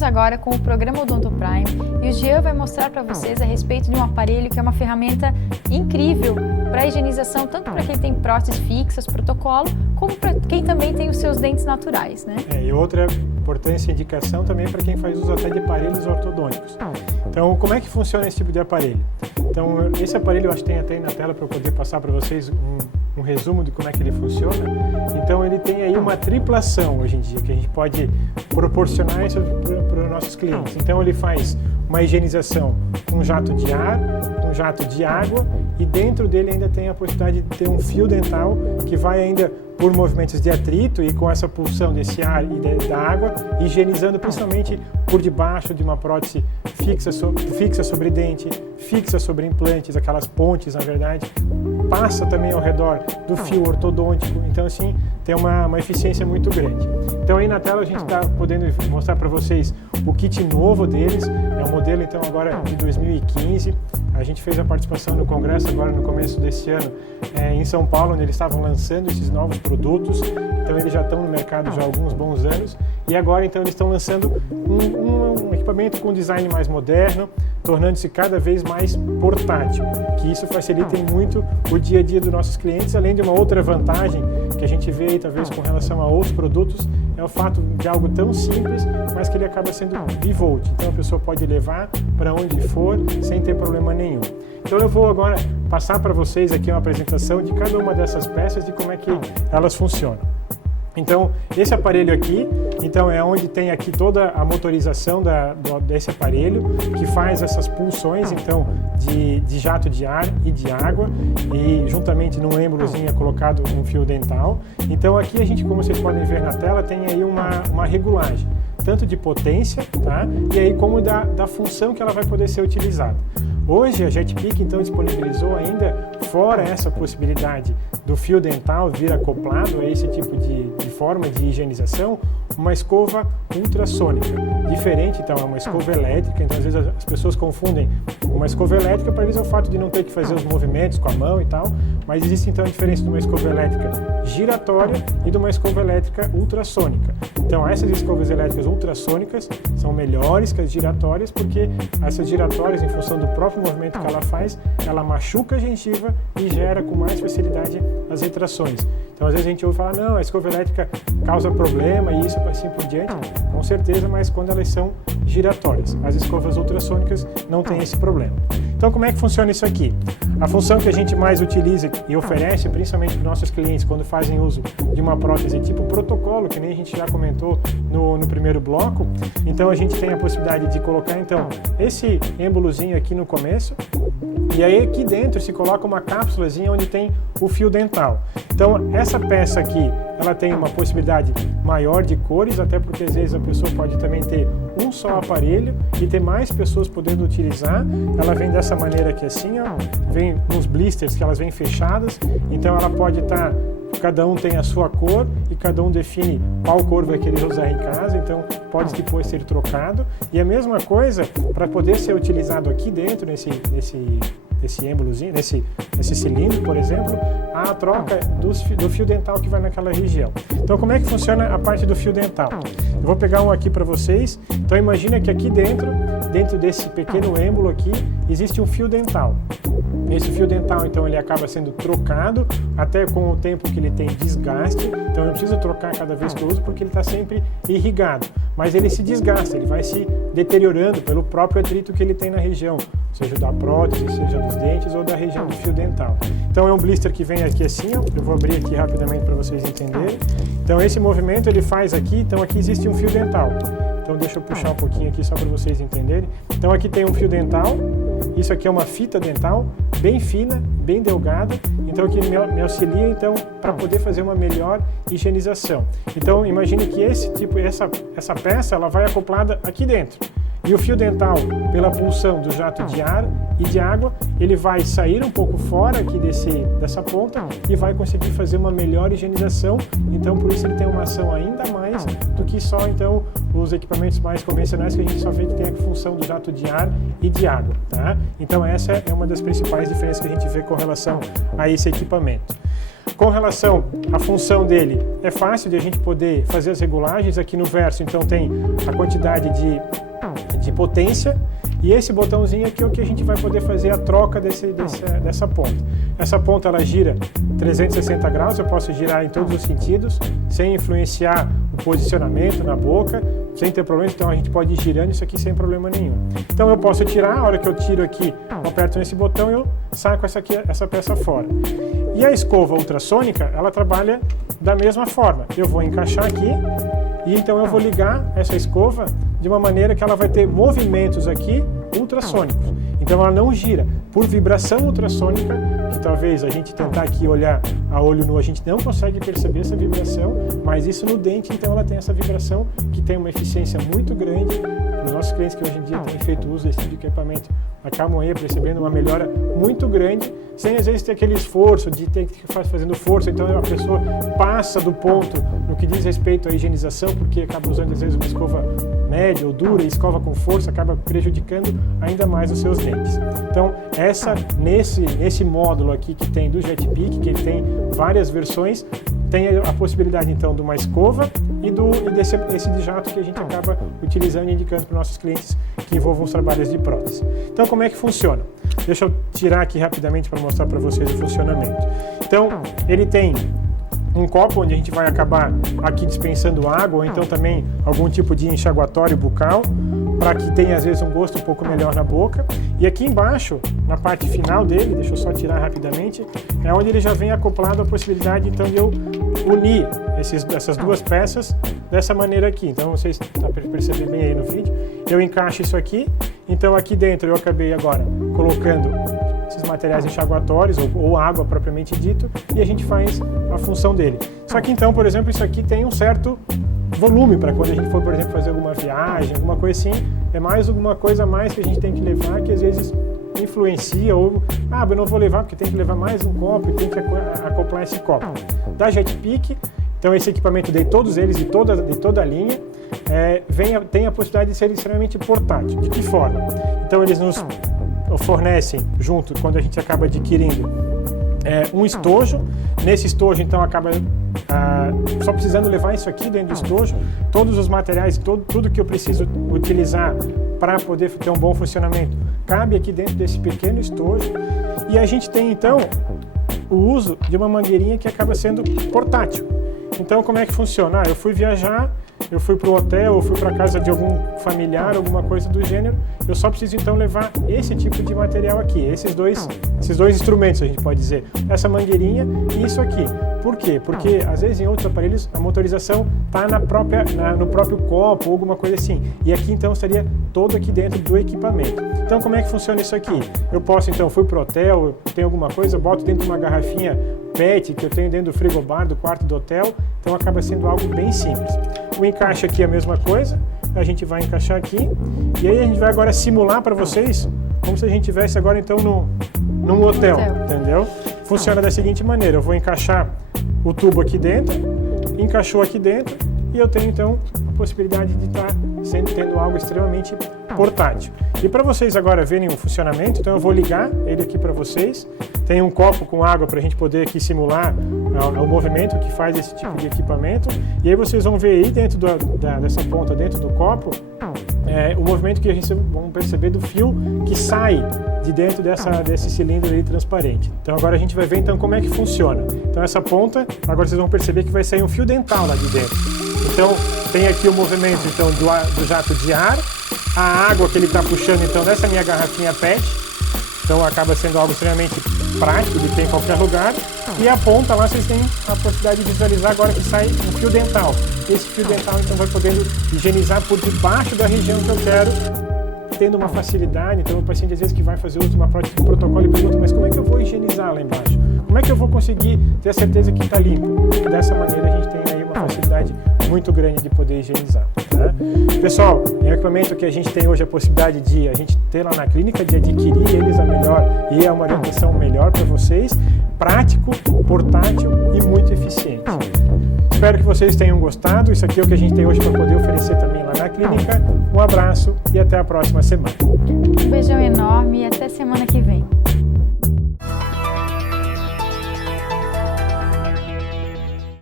Estamos agora com o programa Odonto Prime e o Jean vai mostrar para vocês a respeito de um aparelho que é uma ferramenta incrível para higienização, tanto para quem tem próteses fixas, protocolo, como para quem também tem os seus dentes naturais, né? E outra importância e indicação também para quem faz uso até de aparelhos ortodônticos. Então, como é que funciona esse tipo de aparelho? Então, esse aparelho eu acho que tem até aí na tela para eu poder passar para vocês um resumo de como é que ele funciona. Então, ele tem aí uma triplação hoje em dia, que a gente pode proporcionar isso para os nossos clientes. Então, ele faz uma higienização com jato de ar, com jato de água, e dentro dele ainda tem a possibilidade de ter um fio dental que vai ainda por movimentos de atrito e com essa pulsão desse ar e da água, higienizando principalmente por debaixo de uma prótese fixa sobre dente, fixa sobre implantes, aquelas pontes, na verdade, passa também ao redor do fio ortodôntico, então assim, tem uma eficiência muito grande. Então aí na tela a gente está podendo mostrar para vocês o kit novo deles, é um modelo então agora de 2015, a gente fez a participação no congresso agora no começo desse ano em São Paulo, onde eles estavam lançando esses novos produtos, então eles já estão no mercado já há alguns bons anos, e agora então eles estão lançando um equipamento com design mais moderno, tornando-se cada vez mais portátil, que isso facilita muito o dia a dia dos nossos clientes, além de uma outra vantagem que a gente vê aí, talvez com relação a outros produtos, é o fato de algo tão simples, mas que ele acaba sendo bivolt, então a pessoa pode levar para onde for sem ter problema nenhum. Então eu vou agora passar para vocês aqui uma apresentação de cada uma dessas peças e como é que elas funcionam. Então, esse aparelho aqui, então é onde tem aqui toda a motorização desse aparelho, que faz essas pulsões, então, de jato de ar e de água, e juntamente num êmbolozinho é colocado um fio dental. Então aqui a gente, como vocês podem ver na tela, tem aí uma regulagem, tanto de potência, tá? E aí como da função que ela vai poder ser utilizada. Hoje a JetPik então disponibilizou ainda, fora essa possibilidade do fio dental vir acoplado a esse tipo de forma de higienização, uma escova ultrassônica. Diferente, então, é uma escova elétrica, então às vezes as pessoas confundem uma escova elétrica para eles é o fato de não ter que fazer os movimentos com a mão e tal, mas existe então a diferença de uma escova elétrica giratória e de uma escova elétrica ultrassônica. Então essas escovas elétricas ultrassônicas são melhores que as giratórias, porque essas giratórias, em função do próprio movimento que ela faz, ela machuca a gengiva e gera com mais facilidade as retrações. Então às vezes a gente ouve falar, não, a escova elétrica causa problema e isso assim por diante, com certeza, mas quando elas são giratórias. As escovas ultrassônicas não têm esse problema. Então como é que funciona isso aqui? A função que a gente mais utiliza e oferece, principalmente para os nossos clientes quando fazem uso de uma prótese tipo protocolo, que nem a gente já comentou no primeiro bloco, então a gente tem a possibilidade de colocar então esse êmbolozinho aqui no começo, e aí aqui dentro se coloca uma cápsulazinha onde tem o fio dental. Então essa peça aqui, ela tem uma possibilidade maior de cores, até porque às vezes a pessoa pode também ter um só aparelho e ter mais pessoas podendo utilizar. Ela vem dessa maneira aqui assim, ó, vem nos blisters que elas vêm fechadas, então ela pode estar, cada um tem a sua cor e cada um define qual cor vai querer usar em casa, então pode depois ser trocado. E a mesma coisa para poder ser utilizado aqui dentro, nesse êmbolozinho, nesse cilindro, por exemplo, a troca do fio dental que vai naquela região. Então como é que funciona a parte do fio dental? Eu vou pegar um aqui para vocês. Então imagina que aqui dentro desse pequeno êmbolo aqui, existe um fio dental. Esse fio dental, então, ele acaba sendo trocado, até com o tempo que ele tem desgaste, então eu preciso trocar cada vez que eu uso, porque ele está sempre irrigado. Mas ele se desgasta, ele vai se deteriorando pelo próprio atrito que ele tem na região, seja da prótese, seja dos dentes ou da região do fio dental. Então é um blister que vem aqui assim, ó, eu vou abrir aqui rapidamente para vocês entenderem. Então esse movimento ele faz aqui, então aqui existe um fio dental. Então deixa eu puxar um pouquinho aqui só para vocês entenderem. Então aqui tem um fio dental, isso aqui é uma fita dental, bem fina, bem delgada, então que me auxilia então para poder fazer uma melhor higienização. Então imagine que essa peça ela vai acoplada aqui dentro. E o fio dental, pela pulsão do jato de ar e de água, ele vai sair um pouco fora aqui dessa ponta e vai conseguir fazer uma melhor higienização. Então, por isso ele tem uma ação ainda mais do que só então os equipamentos mais convencionais que a gente só vê que tem a função do jato de ar e de água, tá? Então essa é uma das principais diferenças que a gente vê com relação a esse equipamento. Com relação à função dele, é fácil de a gente poder fazer as regulagens. Aqui no verso, então, tem a quantidade de potência, e esse botãozinho aqui é o que a gente vai poder fazer a troca dessa ponta. Essa ponta ela gira 360 graus, eu posso girar em todos os sentidos, sem influenciar o posicionamento na boca, sem ter problema, então a gente pode ir girando isso aqui sem problema nenhum. Então eu posso tirar, a hora que eu tiro aqui, eu aperto nesse botão e eu saco essa peça fora. E a escova ultrassônica, ela trabalha da mesma forma. Eu vou encaixar aqui, e então eu vou ligar essa escova de uma maneira que ela vai ter movimentos aqui ultrassônicos. Então ela não gira. Por vibração ultrassônica, que talvez a gente tentar aqui olhar a olho nu, a gente não consegue perceber essa vibração, mas isso no dente, então ela tem essa vibração que tem uma eficiência muito grande. Os nossos clientes que hoje em dia têm feito uso desse tipo de equipamento acabam aí percebendo uma melhora muito grande, sem às vezes ter aquele esforço de ter que ficar fazendo força. Então a pessoa passa do ponto no que diz respeito à higienização, porque acaba usando às vezes uma escova média ou dura e escova com força, acaba prejudicando ainda mais os seus dentes. Então nesse módulo aqui que tem do JetPik, que ele tem várias versões, tem a possibilidade então de uma escova e desse de jato que a gente acaba utilizando e indicando para os nossos clientes que envolvam os trabalhos de prótese. Então como é que funciona? Deixa eu tirar aqui rapidamente para mostrar para vocês o funcionamento. Então ele tem um copo onde a gente vai acabar aqui dispensando água, ou então também algum tipo de enxaguatório bucal, para que tenha às vezes um gosto um pouco melhor na boca. E aqui embaixo, na parte final dele, deixa eu só tirar rapidamente, é onde ele já vem acoplado a possibilidade então de eu unir essas duas peças dessa maneira aqui. Então vocês percebem bem aí no vídeo, eu encaixo isso aqui, então aqui dentro eu acabei agora colocando esses materiais enxaguatórios ou água propriamente dito, e a gente faz a função dele. Só que então, por exemplo, isso aqui tem um certo volume para quando a gente for, por exemplo, fazer alguma viagem, alguma coisa assim, é mais alguma coisa a mais que a gente tem que levar, que às vezes influencia, ou eu não vou levar porque tem que levar mais um copo e tem que acoplar esse copo. Da JetPik, então esse equipamento de todos eles, de toda a linha, tem a possibilidade de ser extremamente portátil. De que forma? Então eles nos fornecem, junto, quando a gente acaba adquirindo, um estojo. Nesse estojo, então, acaba só precisando levar isso aqui dentro do estojo, todos os materiais, tudo que eu preciso utilizar para poder ter um bom funcionamento, cabe aqui dentro desse pequeno estojo. E a gente tem, então, o uso de uma mangueirinha que acaba sendo portátil. Então, como é que funciona? Eu fui viajar, eu fui para o hotel, ou fui para a casa de algum familiar, alguma coisa do gênero, eu só preciso então levar esse tipo de material aqui, esses dois instrumentos, a gente pode dizer, essa mangueirinha e isso aqui. Por quê? Porque às vezes em outros aparelhos a motorização está no próprio copo ou alguma coisa assim, e aqui então estaria todo aqui dentro do equipamento. Então como é que funciona isso aqui? Eu posso então, fui para o hotel, eu tenho alguma coisa, eu boto dentro de uma garrafinha PET que eu tenho dentro do frigobar do quarto do hotel, então acaba sendo algo bem simples. O encaixe aqui é a mesma coisa, a gente vai encaixar aqui, e aí a gente vai agora simular para vocês como se a gente estivesse agora então num hotel, entendeu? Funciona da seguinte maneira, eu vou encaixar o tubo aqui dentro, encaixou aqui dentro, e eu tenho então a possibilidade de estar tendo algo extremamente portátil. E para vocês agora verem o funcionamento, então eu vou ligar ele aqui para vocês. Tem um copo com água para a gente poder aqui simular o movimento que faz esse tipo de equipamento. E aí vocês vão ver aí dentro dessa ponta, dentro do copo, o movimento que a gente vão perceber do fio que sai de dentro desse cilindro aí transparente. Então agora a gente vai ver então como é que funciona. Então essa ponta, agora vocês vão perceber que vai sair um fio dental lá de dentro. Então tem aqui o movimento então do jato de ar, a água que ele está puxando então dessa minha garrafinha PET, então acaba sendo algo extremamente prático de ter em qualquer lugar, e a ponta lá vocês têm a possibilidade de visualizar agora que sai um fio dental. Esse fio dental então vai podendo higienizar por debaixo da região que eu quero, tendo uma facilidade. Então o paciente às vezes que vai fazer uso de uma prótese de protocolo e pergunta, mas como é que eu vou higienizar lá embaixo? Como é que eu vou conseguir ter a certeza que está limpo? Dessa maneira a gente tem aí uma facilidade muito grande de poder higienizar. Tá? Pessoal, é um equipamento que a gente tem hoje a possibilidade de a gente ter lá na clínica, de adquirir eles a melhor, e é uma orientação melhor para vocês, prático, portátil e muito eficiente. Espero que vocês tenham gostado. Isso aqui é o que a gente tem hoje para poder oferecer também lá na clínica. Um abraço e até a próxima semana. Um beijão enorme e até semana que vem.